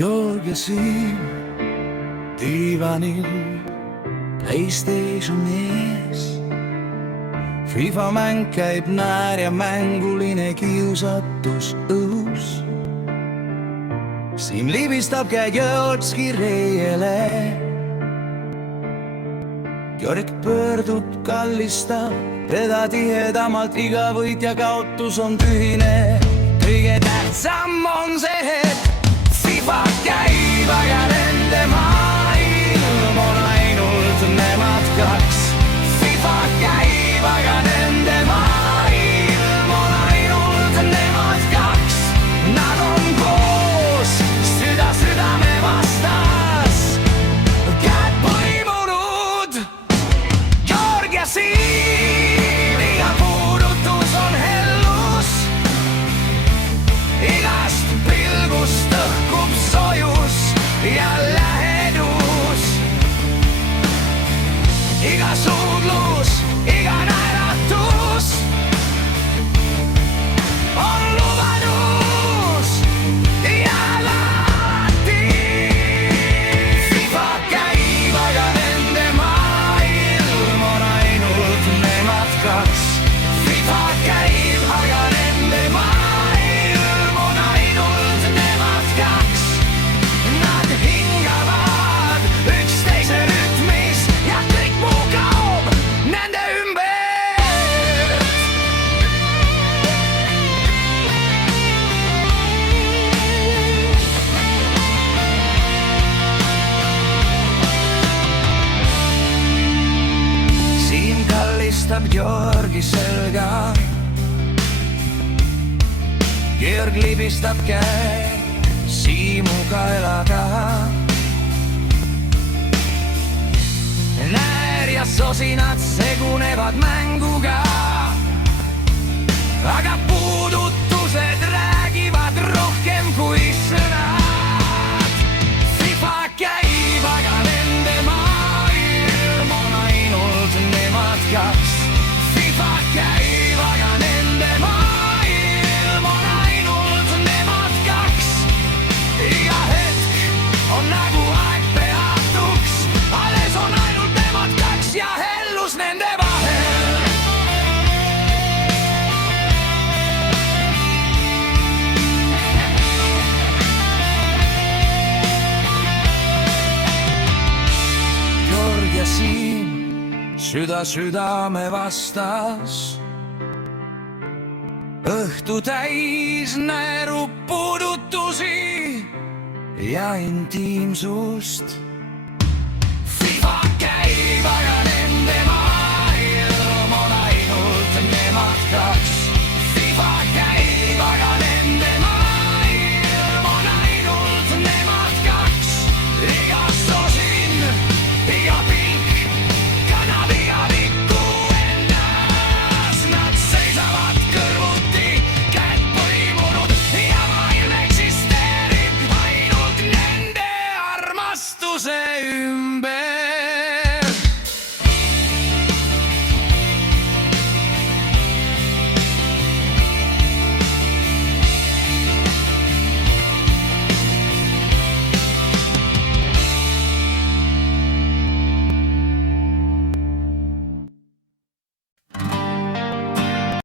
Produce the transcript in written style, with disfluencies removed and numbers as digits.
Georg ja Siim diivanil PlayStation ees. FIFA mäng käib näär ja mänguline kiusatus õhus. Siim libistab käe Georgi reiele. Georg pöördub, kallistab teda tihedamalt, iga võit ja kaotus on tühine. Kõige tähtsam on see hetk, FIFA käib, aga nende maailm on ainult nemad kaks. FIFA käib, aga nende maailm on ainult nemad kaks. Nad on koos, süda südame vastas, käed põimunud. Georg ja Siim, iga puudutus on hellus. Igast pilgust õhkub sojus ja lähedus. Iga suudlus, iga naeratus on lubadus ja alati. FIFA käib, aga nende maailm on ainult nemad kaks. FIFA käib, aga nende maailm on ainult nemad kaks. Nad hingavad üksteise rütmis ja kõik muu kaob nende ümber. Siim kallistab Georgi selga. Georg libistab käe Siimu kaela taha. Näär ja sosinad segunevad mänguga, aga puudutused räägivad rohkem kui sõnad. FIFA käib, aga nende maailm on ainult nemad kaks. FIFA käib, aga nende maailm on ainult nemad kaks. Iga hetk on nagu aeg peatuks, alles on ainult nemad kaks ja hellus nende vahel. Georg ja Siim, süda südame vastas. Õhtu täis näerub puudutusi ja intiimsust. FIFA käib, aga